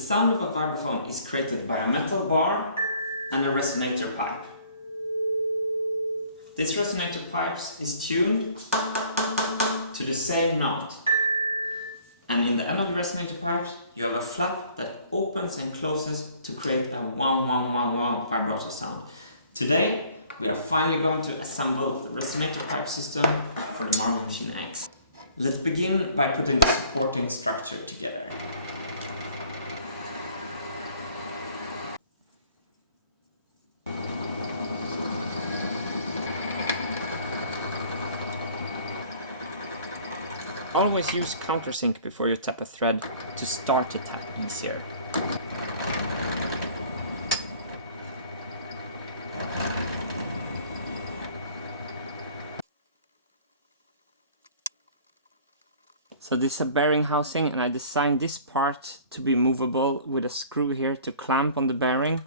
sound of a vibraphone is created by a metal bar and a resonator pipe. This resonator pipe is tuned to the same note. And in the end of the resonator pipe, you have a flap that opens and closes to create a wow wow wow wow vibrato sound. Today, we are finally going to assemble the resonator pipe system for the Marble Machine X. Let's begin by putting the supporting structure together. Always use countersink before you tap a thread to start the tap easier. So this is a bearing housing, and I designed this part to be movable with a screw here to clamp on the bearing.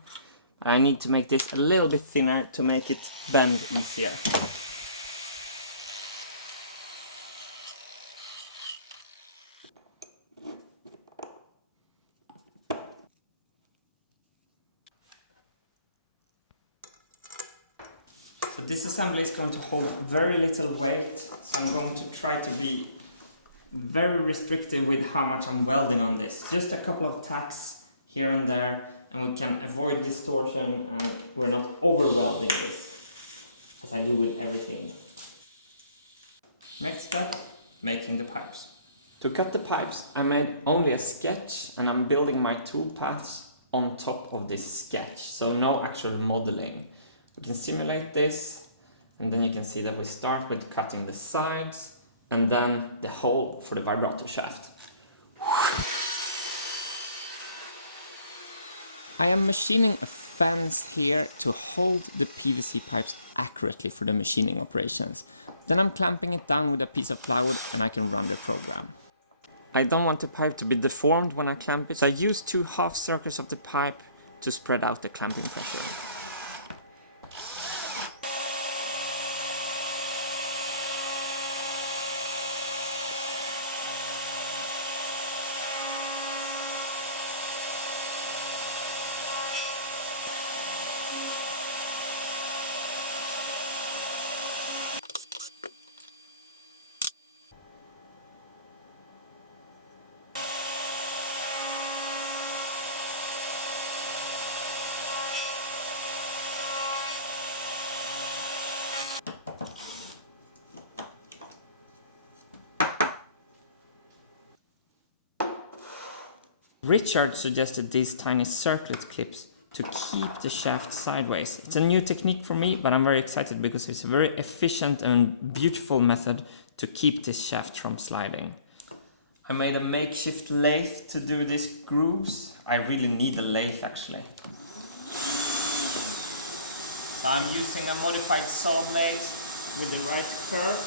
I need to make this a little bit thinner to make it bend easier. So this assembly is going to hold very little weight, so I'm going to try to be very restrictive with how much I'm welding on this. Just a couple of tacks here and there, and we can avoid distortion and we're not over welding this, as I do with everything. Next step, making the pipes. To cut the pipes, I made only a sketch, and I'm building my tool paths on top of this sketch, so no actual modeling. We can simulate this, and then you can see that we start with cutting the sides and then the hole for the vibrato shaft. I am machining a fence here to hold the PVC pipes accurately for the machining operations. Then I'm clamping it down with a piece of plywood and I can run the program. I don't want the pipe to be deformed when I clamp it, so I use 2 half circles of the pipe to spread out the clamping pressure. Richard suggested these tiny circlet clips to keep the shaft sideways. It's a new technique for me, but I'm very excited because it's a very efficient and beautiful method to keep this shaft from sliding. I made a makeshift lathe to do these grooves. I really need a lathe actually. I'm using a modified saw blade with the right curve,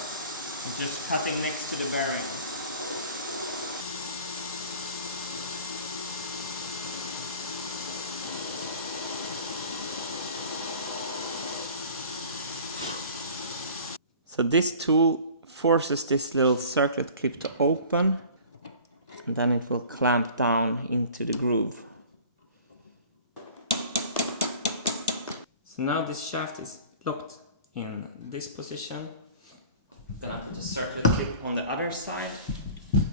just cutting next to the bearing. So this tool forces this little circlet clip to open, and then it will clamp down into the groove. So now this shaft is locked in this position. Then I put the circlet clip on the other side, and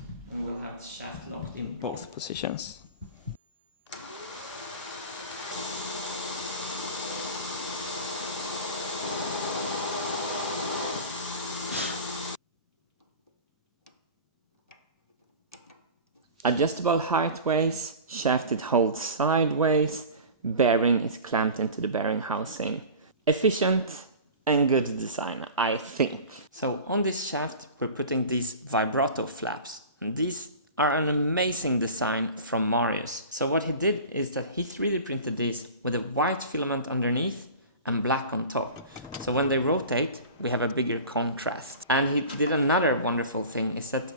we'll have the shaft locked in both positions. Adjustable height ways, shaft it holds sideways, bearing is clamped into the bearing housing. Efficient and good design, I think. So on this shaft we're putting these vibrato flaps, and these are an amazing design from Marius. So what he did is that he 3D printed these with a white filament underneath and black on top. So when they rotate, we have a bigger contrast. And he did another wonderful thing, is that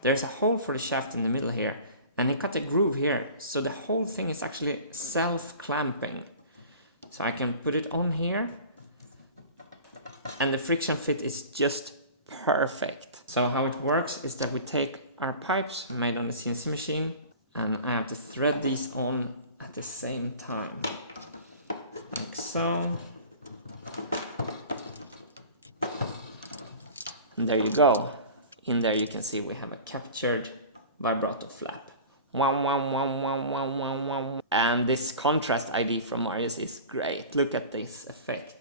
there's a hole for the shaft in the middle here, and he cut a groove here, so the whole thing is actually self-clamping. So I can put it on here, and the friction fit is just perfect. So how it works is that we take our pipes made on the CNC machine, and I have to thread these on at the same time, like so. And there you go. In there you can see we have a captured vibrato flap. Wow, wow, wow, wow, wow, wow, wow. And this contrast ID from Marius is great. Look at this effect.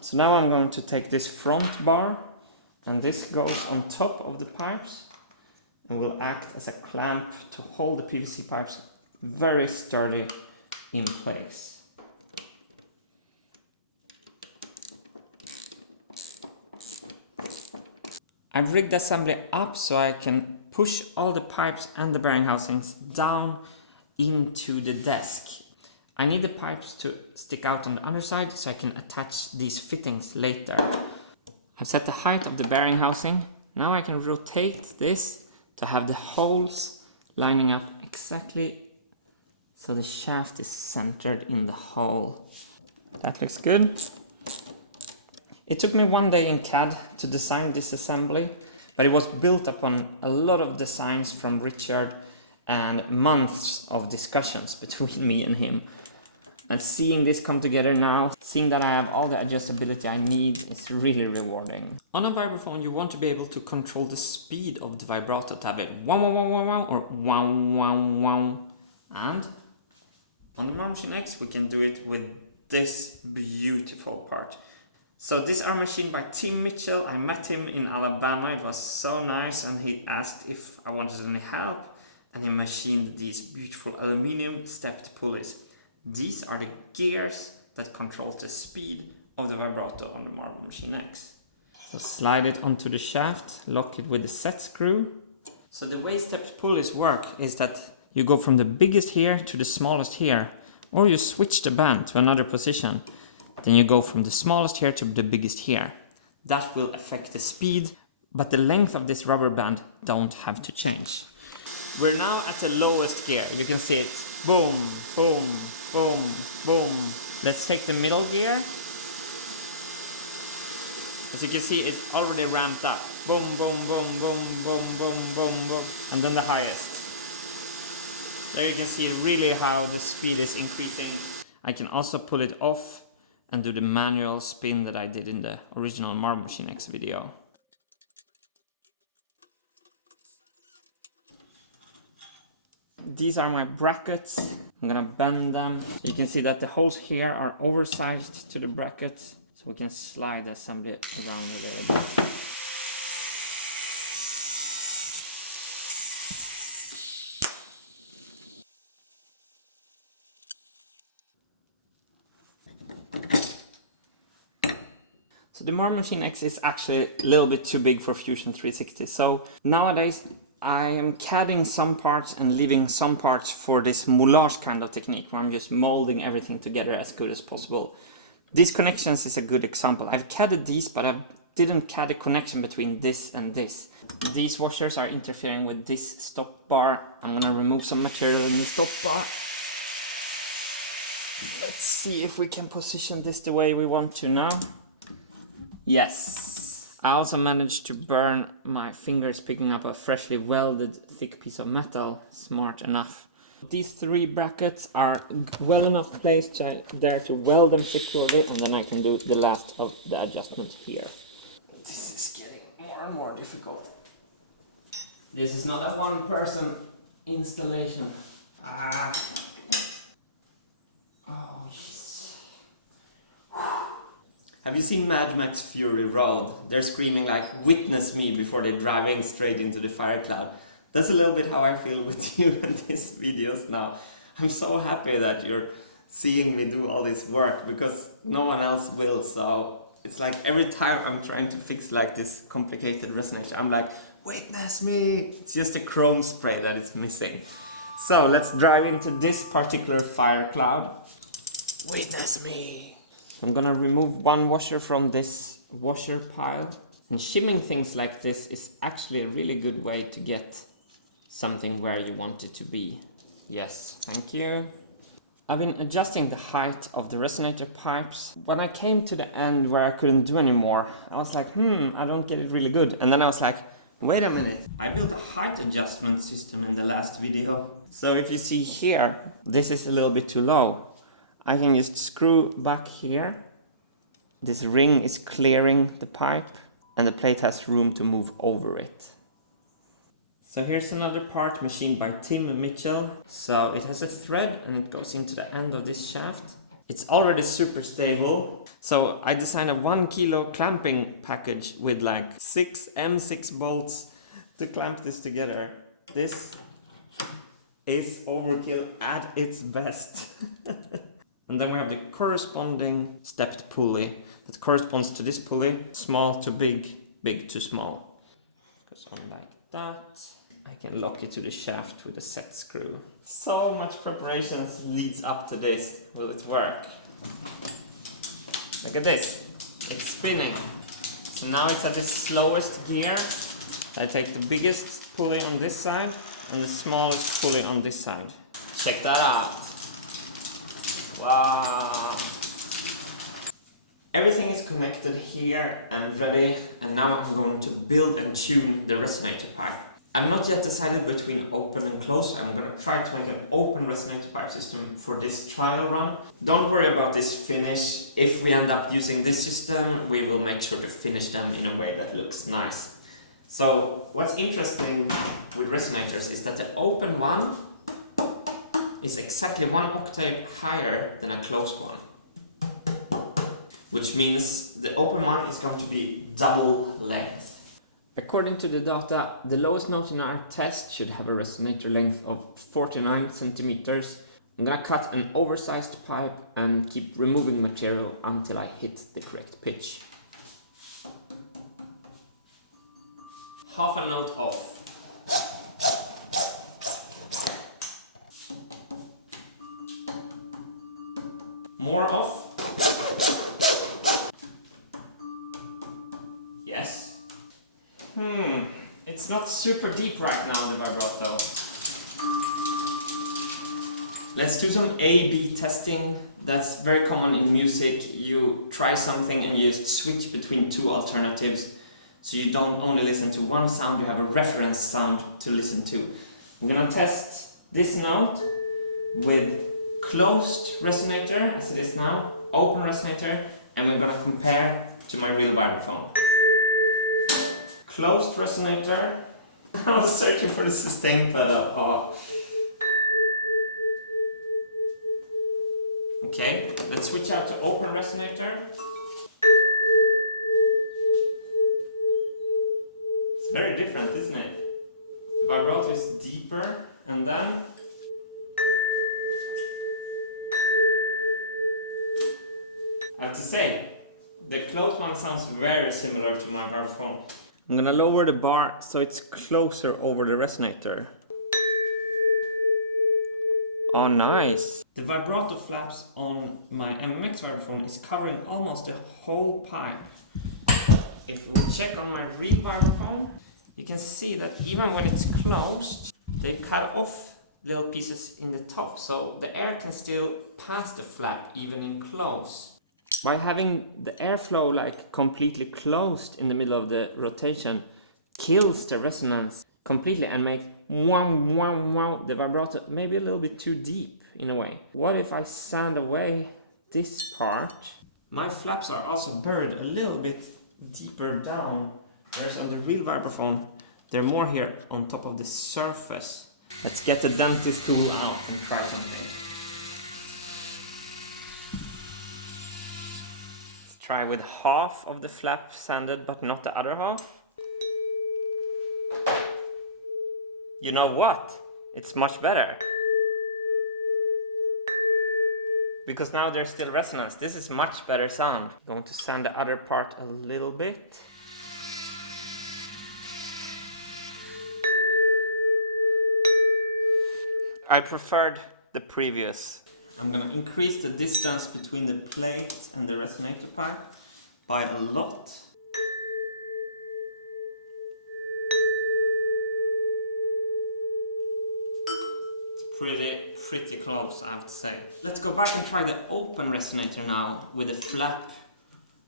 So now I'm going to take this front bar, and this goes on top of the pipes and will act as a clamp to hold the PVC pipes very sturdy in place. I've rigged the assembly up so I can push all the pipes and the bearing housings down into the desk. I need the pipes to stick out on the underside so I can attach these fittings later. I've set the height of the bearing housing. Now I can rotate this to have the holes lining up exactly so the shaft is centered in the hole. That looks good. It took me 1 day in CAD to design this assembly, but it was built upon a lot of designs from Richard and months of discussions between me and him. And seeing this come together now, seeing that I have all the adjustability I need, is really rewarding. On a vibraphone you want to be able to control the speed of the vibrato to have it wow wow wow wow wow or wow wow wow. And on the Marble Machine X we can do it with this beautiful part. So this are machined by Tim Mitchell. I met him in Alabama, it was so nice, and he asked if I wanted any help, and he machined these beautiful aluminium stepped pulleys. These are the gears that control the speed of the vibrato on the Marble Machine X. So slide it onto the shaft, lock it with the set screw. So the way stepped pulleys work is that you go from the biggest here to the smallest here, or you switch the band to another position. Then you go from the smallest here to the biggest here. That will affect the speed, but the length of this rubber band don't have to change. We're now at the lowest gear. You can see it. Boom, boom, boom, boom. Let's take the middle gear. As you can see, it's already ramped up. Boom, boom, boom, boom, boom, boom, boom, boom. And then the highest. There you can see really how the speed is increasing. I can also pull it off and do the manual spin that I did in the original Marble Machine X video. These are my brackets. I'm gonna bend them. You can see that the holes here are oversized to the brackets, so we can slide the assembly around a little bit. So the Marble Machine X is actually a little bit too big for Fusion 360. So nowadays I am CADing some parts and leaving some parts for this moulage kind of technique, where I'm just molding everything together as good as possible. These connections is a good example. I've CADed these, but I didn't CAD a connection between this and this. These washers are interfering with this stop bar. I'm gonna remove some material in the stop bar. Let's see if we can position this the way we want to now. Yes. I also managed to burn my fingers picking up a freshly welded thick piece of metal. Smart enough. These three brackets are well enough placed there to weld them securely, and then I can do the last of the adjustment here. This is getting more and more difficult. This is not a one-person installation. Oh, jeez. Have you seen Mad Max Fury Road? They're screaming like, "Witness me," before they're driving straight into the fire cloud. That's a little bit how I feel with you and these videos now. I'm so happy that you're seeing me do all this work, because no one else will. So it's like every time I'm trying to fix like this complicated resonation, I'm like, "Witness me!" It's just a chrome spray that is missing. So let's drive into this particular fire cloud. Witness me! I'm gonna remove one washer from this washer pile. And shimming things like this is actually a really good way to get something where you want it to be. Yes, thank you. I've been adjusting the height of the resonator pipes. When I came to the end where I couldn't do anymore, I was like, I don't get it really good. And then I was like, wait a minute. I built a height adjustment system in the last video. So if you see here, this is a little bit too low. I can just screw back here. This ring is clearing the pipe and the plate has room to move over it. So here's another part machined by Tim Mitchell. So it has a thread and it goes into the end of this shaft. It's already super stable. So I designed a 1 kilo clamping package with like 6 M6 bolts to clamp this together. This is overkill at its best. And then we have the corresponding stepped pulley that corresponds to this pulley. Small to big, big to small. Goes on like that. I can lock it to the shaft with a set screw. So much preparation leads up to this. Will it work? Look at this. It's spinning. So now it's at its slowest gear. I take the biggest pulley on this side and the smallest pulley on this side. Check that out. Wow. Everything is connected here and ready, and now I'm going to build and tune the resonator pipe. I've not yet decided between open and closed. I'm going to try to make an open resonator pipe system for this trial run. Don't worry about this finish. If we end up using this system, we will make sure to finish them in a way that looks nice. So what's interesting with resonators is that the open one is exactly 1 octave higher than a closed one. Which means the open one is going to be double length. According to the data, the lowest note in our test should have a resonator length of 49 centimeters. I'm gonna cut an oversized pipe and keep removing material until I hit the correct pitch. Half a note off. More off. Yes. It's not super deep right now, the vibrato. Let's do some A/B testing. That's very common in music. You try something and you switch between 2 alternatives. So you don't only listen to one sound, you have a reference sound to listen to. I'm gonna test this note with closed resonator, as it is now, open resonator, and we're gonna compare to my real vibraphone. Closed resonator. I was searching for the sustain pedal. Oh. Okay, let's switch out to open resonator. It's very different, isn't it? The vibrato is deeper, and then I have to say, the closed one sounds very similar to my vibraphone. I'm gonna lower the bar so it's closer over the resonator. Oh, nice! The vibrato flaps on my MMX vibraphone is covering almost the whole pipe. If we check on my real vibraphone, you can see that even when it's closed, they cut off little pieces in the top, so the air can still pass the flap even in close. By having the airflow like completely closed in the middle of the rotation, kills the resonance completely and make wow wow wow the vibrato maybe a little bit too deep in a way. What if I sand away this part? My flaps are also buried a little bit deeper down, whereas on the real vibraphone they're more here on top of the surface. Let's get the dentist tool out and try something. Try with half of the flap sanded but not the other half. You know what? It's much better. Because now there's still resonance. This is much better sound. I'm going to sand the other part a little bit. I preferred the previous. I'm going to increase the distance between the plate and the resonator pipe by a lot. It's pretty close, I have to say. Let's go back and try the open resonator now with the flap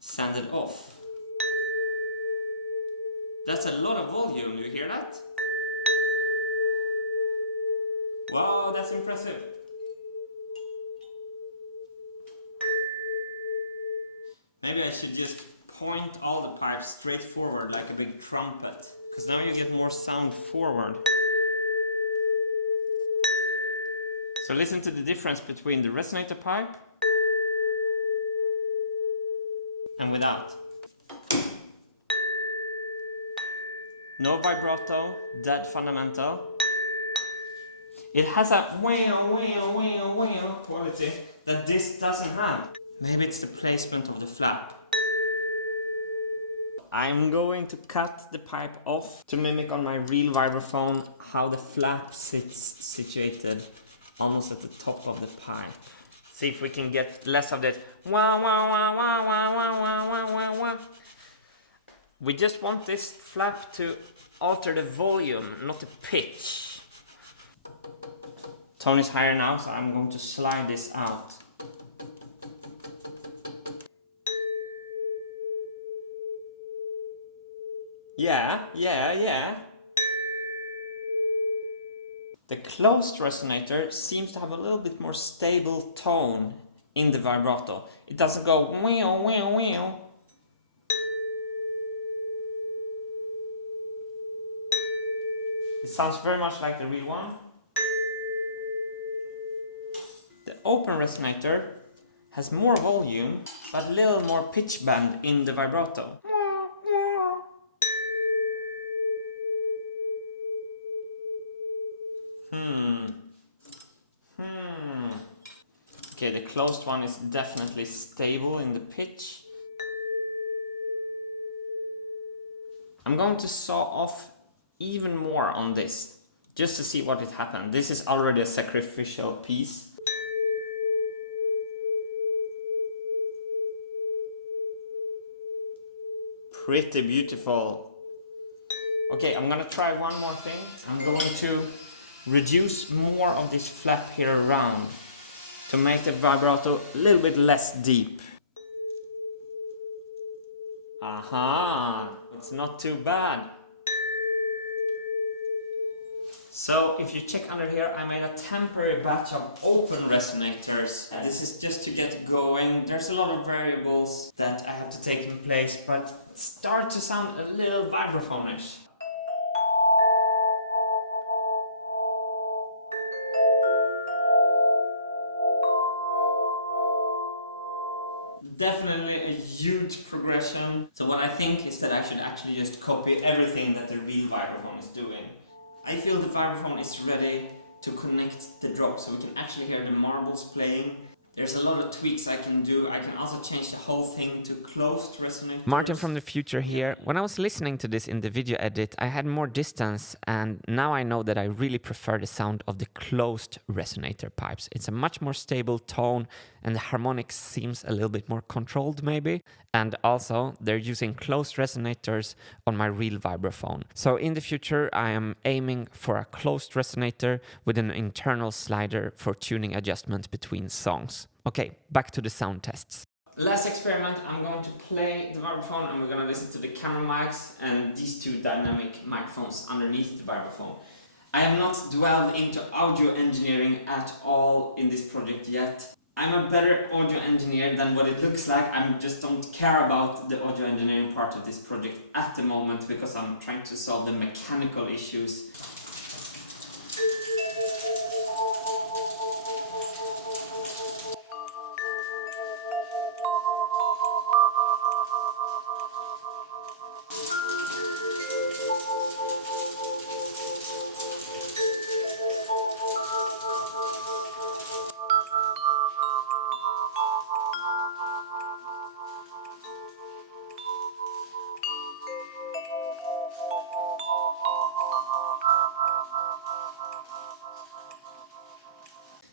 sanded off. That's a lot of volume, do you hear that? Wow, that's impressive. Maybe I should just point all the pipes straight forward like a big trumpet, because now you get more sound forward. So listen to the difference between the resonator pipe and without. No vibrato, dead fundamental. It has a wow quality that this doesn't have. Maybe it's the placement of the flap. I'm going to cut the pipe off to mimic on my real vibraphone how the flap sits situated almost at the top of the pipe. See if we can get less of that wah wah wah wah wah wah wah wah wah wah. We just want this flap to alter the volume, not the pitch. Tone is higher now, so I'm going to slide this out. Yeah. The closed resonator seems to have a little bit more stable tone in the vibrato. It doesn't go wow wow wow. It sounds very much like the real one. The open resonator has more volume, but a little more pitch bend in the vibrato. Okay, the closed one is definitely stable in the pitch. I'm going to saw off even more on this, just to see what it happened. This is already a sacrificial piece. Pretty beautiful. Okay, I'm gonna try one more thing. I'm going to reduce more of this flap here around to make the vibrato a little bit less deep. Aha! It's not too bad. So if you check under here, I made a temporary batch of open resonators. This is just to get going. There's a lot of variables that I have to take in place, but it starts to sound a little vibraphone-ish. Definitely a huge progression. So what I think is that I should actually just copy everything that the real vibraphone is doing. I feel the vibraphone is ready to connect the drop, so we can actually hear the marbles playing. There's a lot of tweaks I can do. I can also change the whole thing to closed resonators. Martin from the future here. When I was listening to this in the video edit, I had more distance, and now I know that I really prefer the sound of the closed resonator pipes. It's a much more stable tone, and the harmonics seems a little bit more controlled maybe. And also, they're using closed resonators on my real vibraphone. So in the future, I am aiming for a closed resonator with an internal slider for tuning adjustment between songs. Okay, back to the sound tests. Last experiment, I'm going to play the vibraphone and we're going to listen to the camera mics and these two dynamic microphones underneath the vibraphone. I have not dwelled into audio engineering at all in this project yet. I'm a better audio engineer than what it looks like. I just don't care about the audio engineering part of this project at the moment because I'm trying to solve the mechanical issues.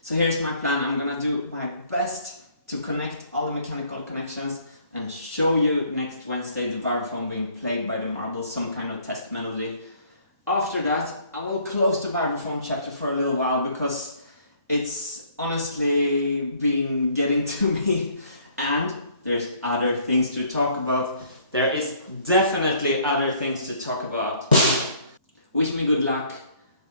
So here's my plan. I'm gonna do my best to connect all the mechanical connections and show you next Wednesday the vibraphone being played by the marbles, some kind of test melody. After that, I will close the vibraphone chapter for a little while because It's honestly been getting to me, and there's other things to talk about. There is definitely other things to talk about. Wish me good luck.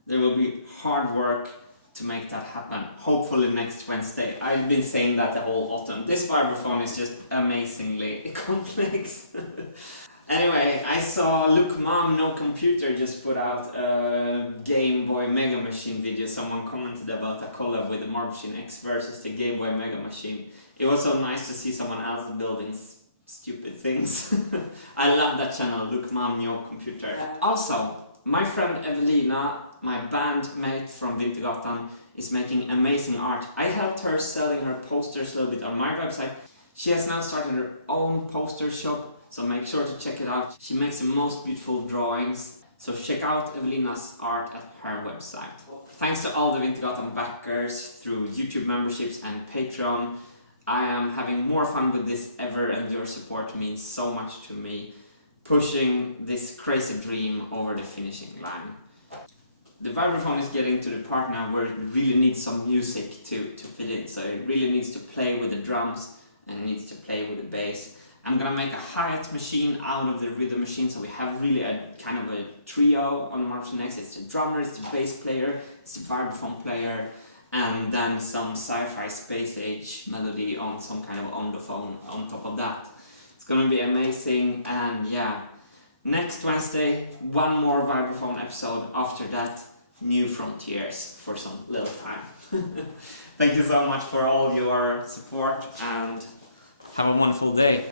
There will be hard work to make that happen. Hopefully next Wednesday. I've been saying that the whole autumn. This vibraphone is just amazingly complex. Anyway, I saw Look Mom No Computer just put out a Game Boy Mega Machine video. Someone commented about a collab with the Marble Machine X versus the Game Boy Mega Machine. It was so nice to see someone else building stupid things. I love that channel, Look Mom No Computer. Also, my friend Evelina, my bandmate from Wintergatan, is making amazing art. I helped her selling her posters a little bit on my website. She has now started her own poster shop, so make sure to check it out. She makes the most beautiful drawings, so check out Evelina's art at her website. Thanks to all the Wintergatan backers through YouTube memberships and Patreon. I am having more fun with this ever, and your support means so much to me, pushing this crazy dream over the finishing line. The vibraphone is getting to the part now where it really needs some music to fit in, so it really needs to play with the drums and it needs to play with the bass. I'm gonna make a hi-hat machine out of the rhythm machine, so we have really a kind of a trio on Marble Next. It's the drummer, it's the bass player, it's the vibraphone player, and then some sci-fi space age melody on some kind of ondophone on top of that. It's gonna be amazing, and yeah, next Wednesday, one more vibraphone episode. After that, new frontiers for some little time. Thank you so much for all your support, and have a wonderful day.